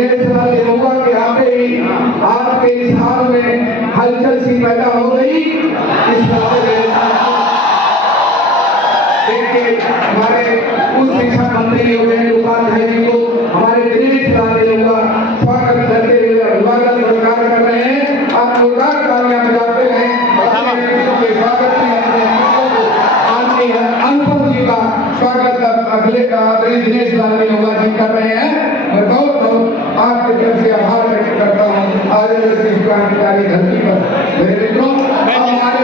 दिनेश लाल होगा कि आते ही आपके इस हाल में हलचल सी पैदा हो गई। इस देखिए हमारे उस शिक्षा मंत्री उपाध्याय जी को हमारे दिनेश लाल होगा स्वागत करते हुए अभिवादन स्वीकार कर रहे हैं। आप जोरदार तालियां बजाते हैं। स्वागत में अनुपम जी का स्वागत अगले दिनेश लाल होगा जी कर रहे हैं। मैं बहुत आपके तरफ से आभार व्यक्त करता हूँ। आज क्रांतिकारी धरती पर मेरे मित्रों हमारे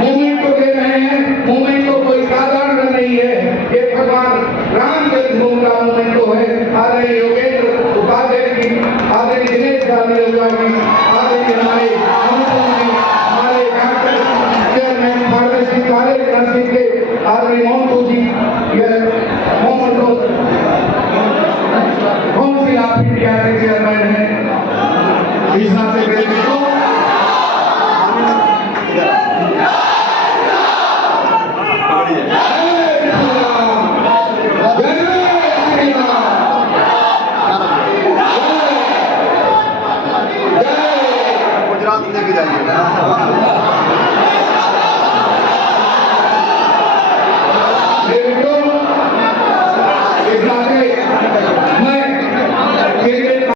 मूवमेंट को दे रहे हैं। मूवमेंट को कोई साधारण नहीं है, ये भगवान राम जन्मभूमि का मूवमेंट को है। आदरणीय योगेंद्र उपाध्याय जी, आदरणीय दिनेश लाल होगा जी, आदरणीय हमारे चेयरमैन फार्मेसी कॉलेज नर्सिंग के आदरणीय Mohan ji, Mohan council of India के चेयरमैन है। इस नाते मेरे मित्रों गुजरात लेके जाइए।